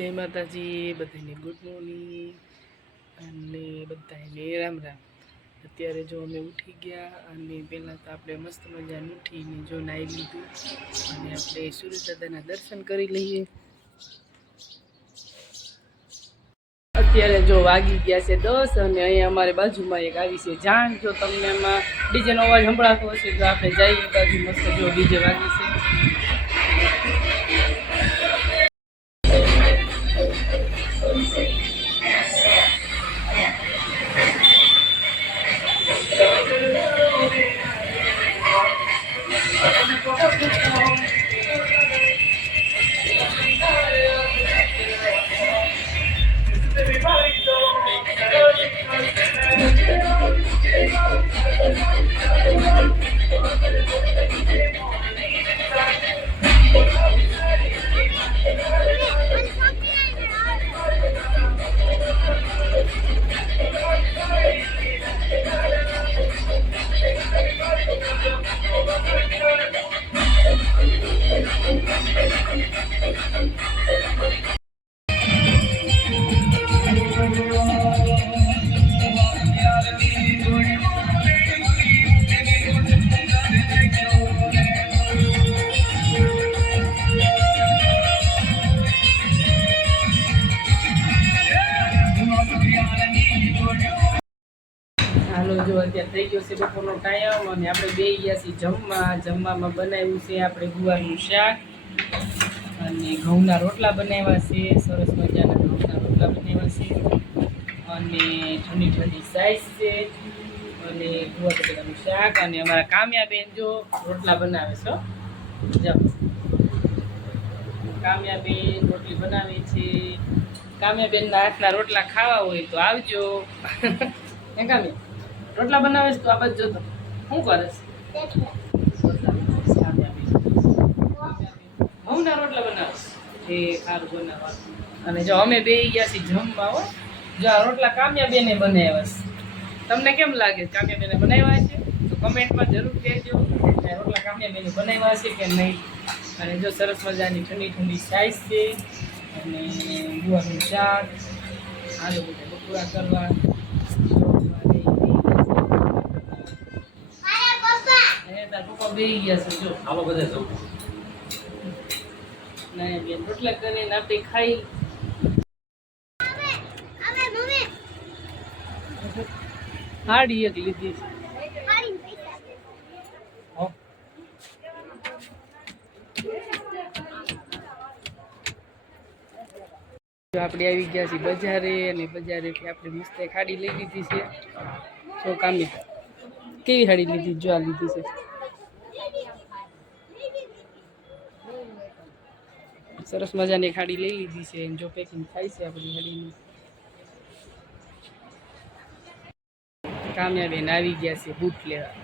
જય માતાજી, બધાને ગુડ મોર્નિંગ અને બધાને રામ રામ. અત્યારે જો અમે ઉઠી ગયા અને પહેલાં તો આપણે મસ્ત મજાનું ઉઠીને જો નાહી લીધું. અને આપણે સૂર્યદાદાના દર્શન કરી લઈએ. અત્યારે જો વાગી ગયા છે દસ અને અહીંયા અમારે બાજુમાં એક આવી છે જાણ જો તમને એમાં ડીજેનો અવાજ સંભળાતો હશે, તો આપણે જઈએ બાજુ મસ્ત જો ડીજે વાગી છે. Thank. હાલો, જો અત્યારે થઈ ગયો છે બપોરનો ટાઈમ અને આપણે બે ગયા છીએ જમવા. જમવામાં બનાવ્યું છે આપણે ગુવારનું શાક અને ઘઉંના રોટલા બનાવ્યા છે. સરસ મજાના ઘઉંના રોટલા બનાવ્યા છે. અને ઠંડી ઠંડી સાઈઝ છે. અને ગુવાર બટેટાનું શાક અને અમારા કામ્યાબેન જો રોટલા બનાવે છે. કામ્યાબેન રોટલી બનાવે છે. કામ્યાબેનના હાથના રોટલા ખાવા હોય તો આવજો. હે કામ્યા? રોટલા બનાવે છે તો આ જો જોતો. શું કરે છે? ઘઉંના રોટલા બનાવે એ ખારું બનાવવા અને જો અમે બે ગયા છીએ જમવા હો, જો આ રોટલા કામ્યા બેને બનાવ્યા તમને કેમ લાગે કામ્યા બેને બનાવ્યા છે? તો કમેન્ટમાં જરૂર કહેજો રોટલા કામ્યા બેને બનાવ્યા છે કે નહીં. અને જો સરસ મજાની ઠંડી ઠંડી સાઈઝ છે, અને ગુવારનું શાક આલુ બધા બકુરા કરવા હે, તાર પપ્પા બેહી ગયા છે જો. હાલો બધા જવું ના બેન રોટલા કરીને આપણે ખાઈ. હાડી એક લીધી છે. આપણે આવી ગયા છીએ બજારે અને બજારેથી આપણે મસ્ત ખાડી લઈ લીધી છે. જો કામી. કેવી હાડી લીધી, જો આ લીધી છે. સરસ મજાની એક સાડી લઈ લીધી છે જો પેકિંગ થાય છે આપણી કામ્યા બેન આવી ગયા છે બૂટ લેવા.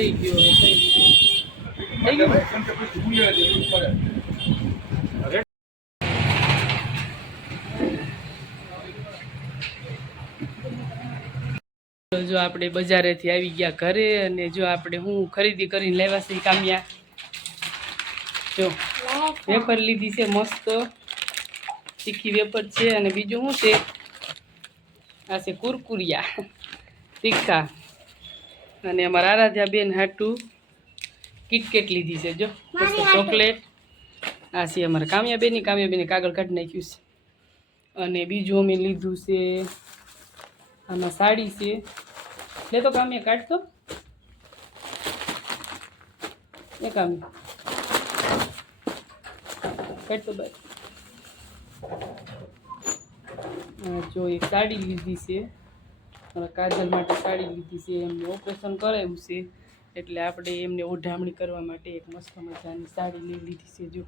થઈ ગયો થઈ ગયું? જો આપણે બજારેથી આવી ગયા ઘરે અને જો આપણે હું ખરીદી કરીને લેવા છે કામ્યા. જો વેપર લીધી છે મસ્ત. તીખી વેપર છે અને બીજું શું છે? આ છે કુરકુરિયા. તીખા. અને અમારા આરાધ્યા બેન હાટું કિટકેટ લીધી છે જો. મસ્ત ચોકલેટ. આ છે અમારા કામ્યાબેની કામ્યાબેને કાગળ કાઢી નાખ્યું છે. અને બીજું અમે લીધું છે આમાં સાડી છે. લે તો કામ્યા કાઢતો. એ કામ્યા કાઢતો બાય આ જો એક સાડી લીધી છે. અને કાજલ માટે સાડી લીધી છે એમને ઓપરેશન કરાવ્યું છે. એટલે આપણે એમને ઓઢામણી કરવા માટે એક મસ્ત મજાની સાડી લઈ લીધી છે જો.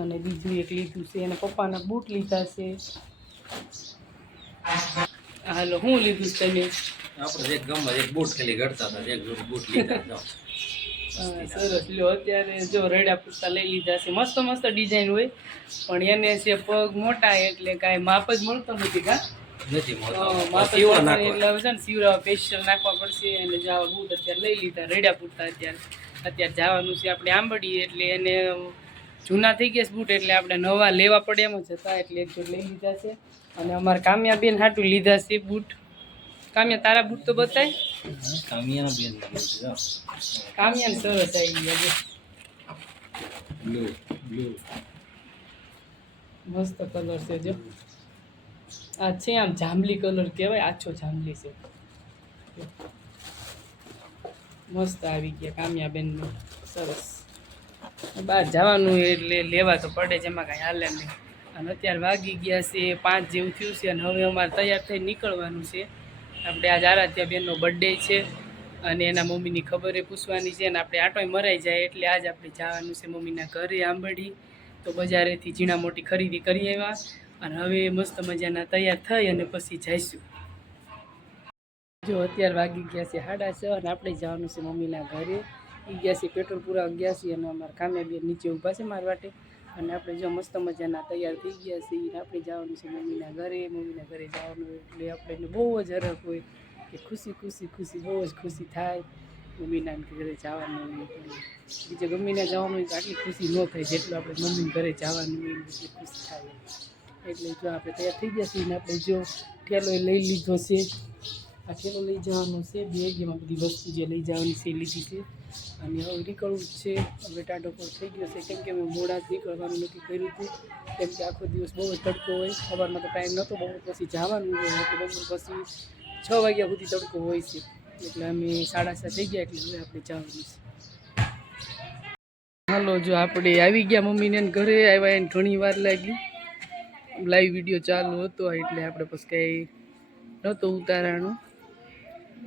અને બીજું એક લીધું છે એના પપ્પાના બૂટ લીધા છે. હાલો હું લીધું છે તમે? આપણે એક ગામમાં એક બૂટ ખાલી ઘડતા હતા એક જોડી બૂટ લીધા સરસ. લો અત્યારે જો રેડા પૂરતા લઈ લીધા છે. મસ્ત મસ્ત ડિઝાઇન હોય. પણ એને છે પગ મોટા એટલે કાંઈ માપ જ મળતો નથી કા? નથી એટલે સ્પેશિયલ નાખવા પડશે અને જવા બૂટ અત્યારે લઈ લીધા રેડા પૂરતા અત્યારે. અત્યારે જવાનું છે આપણે આંબડી એટલે એને જૂના થઈ ગયા બૂટ એટલે આપણે નવા લેવા પડે એમ જ હતા એટલે એક લઈ લીધા છે. અને અમારે કામ્યા બેન હાટું લીધા છે બૂટ. કામ્યા તારા બૂટ તો બતાય. કામ્યા બેન જાઓ સરસ આવી ગયા બ્લુ બ્લુ. મસ્ત કલર છે જો. આ છે આમ જાંબલી કલર કહેવાય, આછો જાંબલી છે. મસ્ત આવી ગયા કામ્યાબેનનો. સરસ. બહાર જવાનું એટલે લેવા તો પડે જેમાં કાંઈ હાલે નહીં. અને અત્યારે વાગી ગયા છે, પાંચ જેવું થયું છે અને હવે અમારે તૈયાર થઈ નીકળવાનું છે. આપણે આજ આરાધ્યા બેનનો બર્થડે છે અને એના મમ્મીની ખબરે પૂછવાની છે અને આપણે આટોય મરાઈ જાય એટલે આજ આપણે જવાનું છે મમ્મીના ઘરે આંબડી તો બજારેથી ઝીણા મોટી ખરીદી કરી આવ્યા. અને હવે મસ્ત મજાના તૈયાર થઈ અને પછી જઈશું. જો અત્યારે વાગી ગયા છે સાડા છ અને આપણે જવાનું છે મમ્મીના ઘરે. એ ગયા છે પેટ્રોલ પૂરા ગયા છે અને અમારા કામે બે નીચે ઊભા છે મારા માટે. અને આપણે જો મસ્ત મજાના તૈયાર થઈ ગયા છીએ આપણે જવાનું છે મમ્મીના ઘરે. મમ્મીના ઘરે જવાનું એટલે આપણે બહુ જ હરખ હોય કે ખુશી ખુશી ખુશી, બહુ જ ખુશી થાય મમ્મીના ઘરે જવાનું હોય બીજે ગમીને જવાનું હોય તો આટલી ખુશી ન થાય જેટલું આપણે મમ્મીના ઘરે જવાનું હોય એટલી ખુશી થાય. એટલે જો આપણે તૈયાર થઈ ગયા છીએ ને આપણે જો ઠેલો એ લઈ લીધો છે. આ ઠેલો લઈ જવાનો છે. બેગ એમાં બધી વસ્તુ જે લઈ જવાની છે લીધી છે. અને હવે નીકળવું છે. હવે ટાઢો પર થઈ ગયો છે. કેમ કે મેં મોડા નીકળવાનું નક્કી કર્યું હતું. કેમ કે આખો દિવસ બહુ જ તડકો હોય. સવારમાં તો ટાઈમ નહોતો, બપોર પછી જવાનું હોય. તો બપોર પછી છ વાગ્યા સુધી તડકો હોય છે. એટલે અમે સાડા સાત થઈ ગયા એટલે હવે આપણે જવાનું છે. હાલો, જો આપણે આવી ગયા મમ્મીને ઘરે આવ્યા એને ઘણી વાર લાગી. લાઈવ વીડિયો ચાલુ હતો, એટલે આપણે પછી કંઈ નહોતું ઉતારાણું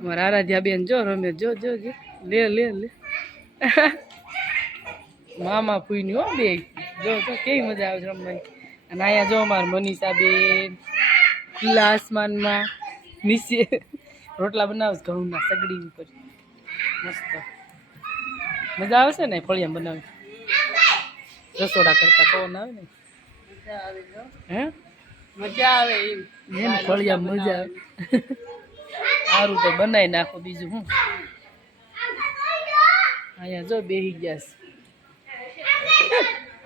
અમારા આરાધ્યા બેન જો, રમે જો જો જો. લે લે લે. મામા ફૂઈની હો બે. જો જો, કેવી મજા આવે છે રમવાની. અને અહીંયા જો અમારા મનીષા બેન ખુલ્લા આસમાનમાં નીચે. રોટલા બનાવે ઘઉંના સગડી ઉપર. મસ્ત. મજા આવે છે ને ફળિયા બનાવી રસોડા કરતા પવન આવે ને? હે? મજા આવે એમ. ફળિયા મજા આવે. સારું તો બનાવી નાખો બીજું હું. અહીંયા જો બેહી ગયા છે.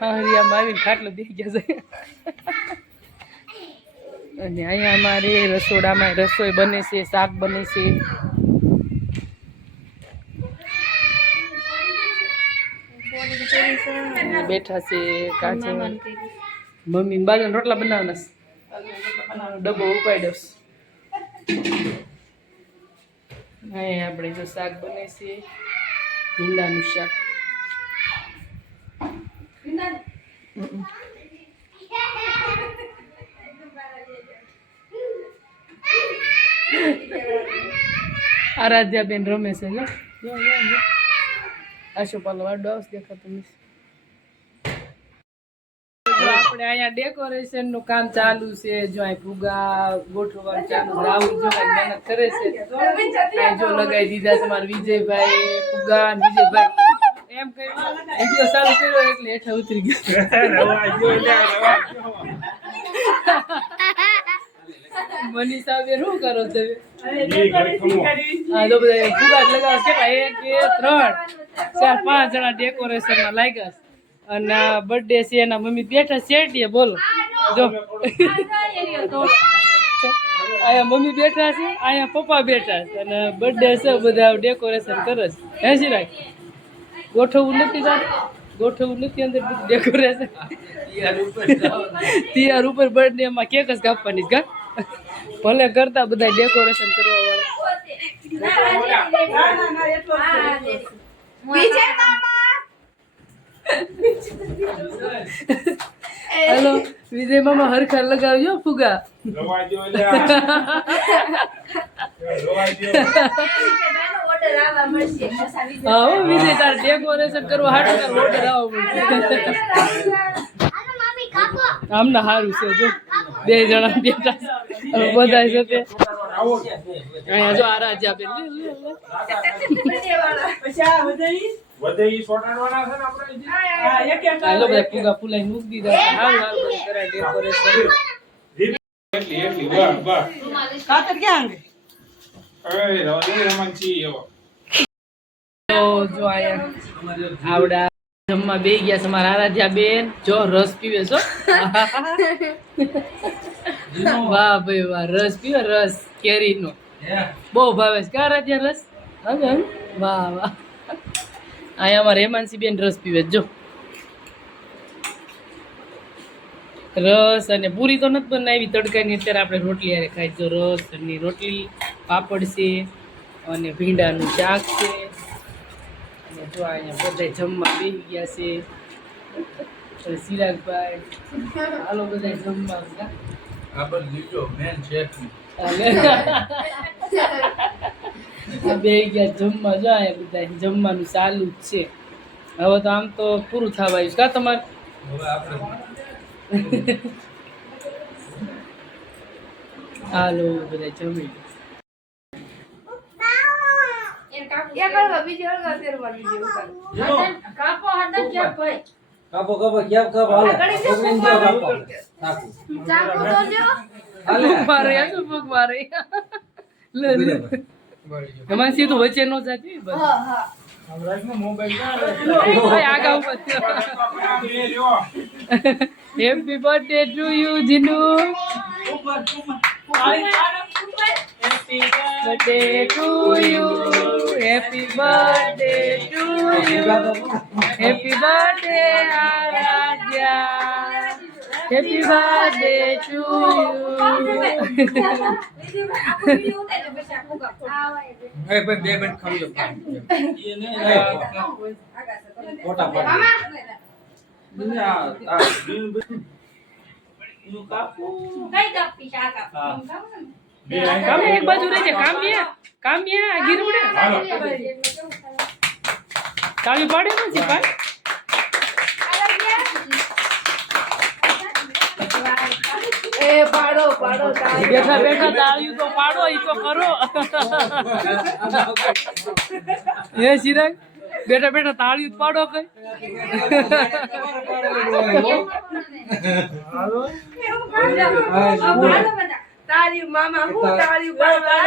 હરિયામાં આવીને ખાટલો બેહી ગયા છે. અને અહીંયા અમારે રસોડામાં રસોઈ બને છે શાક બને છે. બેઠા છે કાચે મમ્મી બાજુ રોટલા બનાવવાના છે ડબ્બો ઉપાડ્યો છે અહીંયા આપણે જો શાક બને છે ભીંડાનું શાક હમ. આરાધ્યા બેન રમે છે જો જો જો જો આશોપાલો વાડો આવશે દેખાતો નથી જો આપણે અહીંયા ડેકોરેશનનું કામ ચાલુ છે, જો અહીં ફુગા ગોઠવવાનું ચાલુ. રાહુલ જો મહેનત કરે છે જો લગાવી દીધા છે મારા વિજયભાઈ ફુગા વિજયભાઈ એમ કર્યું વીડિયો ચાલુ એટલે હેઠળ ઉતરી ગયો મનીષા બેન, શું કરો છો હા તો બધા ફુગા એક, બે, ત્રણ, ચાર, પાંચ જણા ડેકોરેશનમાં લાગ્યા છે. અને બર્થડે છે એના મમ્મી બેઠા શેરડીએ બોલો. જો. અહીંયા મમ્મી બેઠા છે અહીંયા પપ્પા બેઠા છે. અને બર્થડે છે બધા ડેકોરેશન કરે છે. હે સિરાજ ગોઠવવું નથી જાત. ગોઠવવું નથી અંદર બધું ડેકોરેશન તૈયાર ઉપર બર્થડે માં કેક જ કાપવાની છે કા? ભલે કરતા બધા ડેકોરેશન કરવા વાળા. હલો વિજય મામા હરખા લગાવજો ફુગા. હા વિજય તાર ડેકોરેશન કરવું હાટુ તાર ઓર્ડર આવો આમને સારું છે જો. બે જણા બેટા બધા છે. તે. અહીંયા જો આ રાજા બેન લે, લે, લે. વધે ઈ સોટાડવાના છે ને આપણે હજી? હાલો બધા ફુગા ફુલાઈ મૂકી દીધા. હાલ હાલ બધા ડેકોરેશન એટલી એટલી વાહ વાહ કાતર ક્યાં એ રવા રમણજી એવો. જો અહીંયા આવડા જમવા બે ગયા છે મારા આરાધ્યા બેન જો રસ પીવે છો વાહ ભાઈ વાહ રસ પીવે રસ કેરીનો. બહુ ભાવે છે કા આરાધ્યા રસ? હવે વાહ વાહ. અહીંયા અમારે હેમાંસી બેન રસ પીવે જો. રસ અને પૂરી તો નથી બનાવી તડકાની અત્યારે આપણે રોટલી હારે ખાઈ જો રસ અને રોટલી પાપડ છે અને ભીંડાનું શાક છે. અને જો અહીંયા બધા જમવા બેસી ગયા છે. અને ચિરાગભાઈ હાલો બધા જમવા ગયા. મેન છે બે ગયા જમવા જો અહીંયા બધા જમવાનું ચાલુ જ છે. હવે તો આમ તો પૂરું થવા આવ્યું છે. કા તમારે? હાલો બધા જમી. કાપો કાપો કેમ કાપ. હાલે કાપો. કાપો નાખો. ફૂંક મારે યાર ફૂંક મારે લે લે. એમાં સીધું તો વચ્ચે નો જાતી બસ. Happy birthday to you Jinu. Birthday to you happy birthday to you happy birthday Aaradhya happy birthday to એ ભાઈ બે મિનિટ ખાલી લો ફોટા પાડી બે કામ એક બાજુ રહેજે કામ્યા કામ્યા ગીરવડે હાલો. કાવી પાડે નથી પાડો બેઠા બેઠા તાળીયું તો પાડો ઈ તો કરો. એ ચિરાગ બેઠા બેઠા તાળીયું તો પાડો કઈ. તારી મામા હું હોય?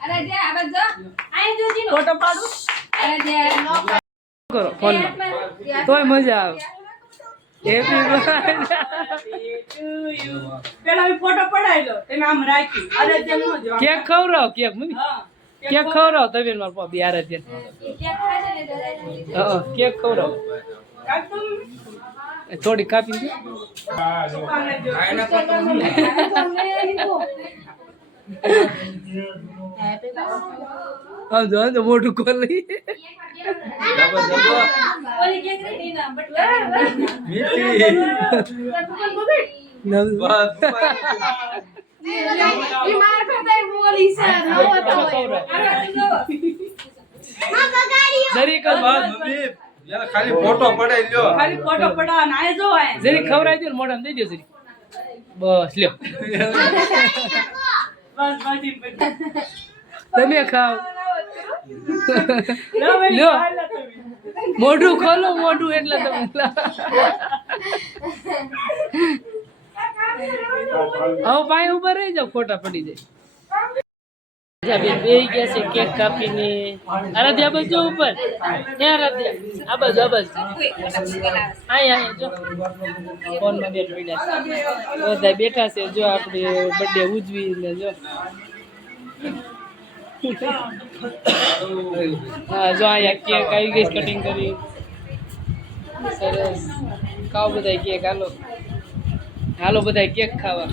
જો. છો કરો તોય મજા આવે હેપી બર્થડે ટુ યુ પેલા ફોટો પડાવી લો તમે આમ રાખી અરે નો જો કેક ખવરાવ કેક મમ્મી કેક ખવરાવ તમે મારા પપ્પા બિહાર જ હા કેક ખવરાવ થોડી કાપી દે હા, જો. તો મોટું ખોલી ખાલી ફોટો પડાઈ લ્યો. ખાલી ફોટો પડાવ ને જો આય જરીક ખવડાવી મોઢામાં દઈ દો જરીક. બસ લ્યો. તમે ખાઓ. લો મોઢું ખોલો મોઢું એટલે તમે હવે પાય ઉપર રહી જાવ ખોટા પડી જાય. કેક કાપીને. આરાધ્યા બાજુ ઉપર. હે આરાધ્યા. બધા બેઠા છે. જો આપણે બર્થડે ઉજવી ને જો. હા, જો અહીંયા કેક આવી ગઈ કટિંગ કરી. સરસ. ખાઓ બધા કેક, હાલો. હાલો બધા કેક ખાવા.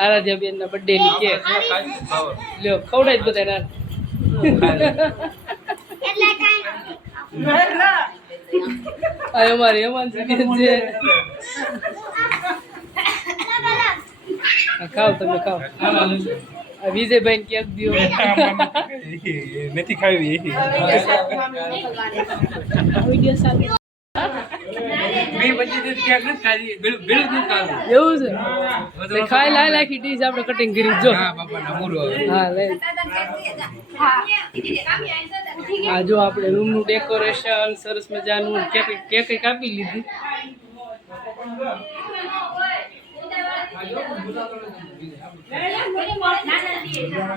આરાધ્યા બેન ના બર્થડે ની કેક લ્યો ખવડાય જ બધા ના અમારી અમારે છે. ખાવ તમે ખાવ આ વિજયભાઈ કેક દો નથી ખાવી એવું છે? ખાઈ લાઈ લાખી ડીશ આપણે કટિંગ કરી જો હા આ જો આપણે રૂમનું ડેકોરેશન સરસ મજાનું. કેક કેક કાપી લીધી?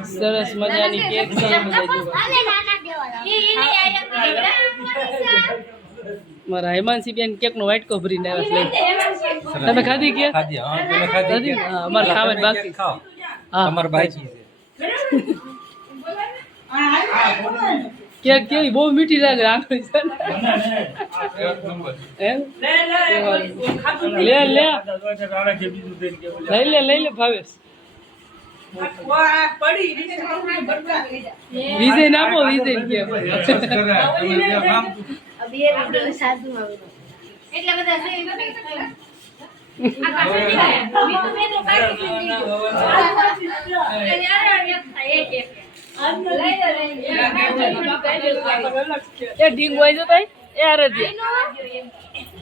સરસ મજાની કેક છે બધા. જો મારા હેમાંશી બેન કેક નો વાટકો ભરીને આવ્યા છે લઈ તમે ખાધી કે ખાધી હા તમે ખાધી ખાધી હા અમારે ખાવાની બાકી ખાઓ હા તમારે બાકી છે કેક કેવી બહુ મીઠી લાગે આંખની છે ને. એમ લે લે લઈ લે લઈ લે ભાવેશ વિજય નાખો વિજય એટલે બધા આ એ ઢીંગ હોય છે તઈ? એ આરતી કાઢી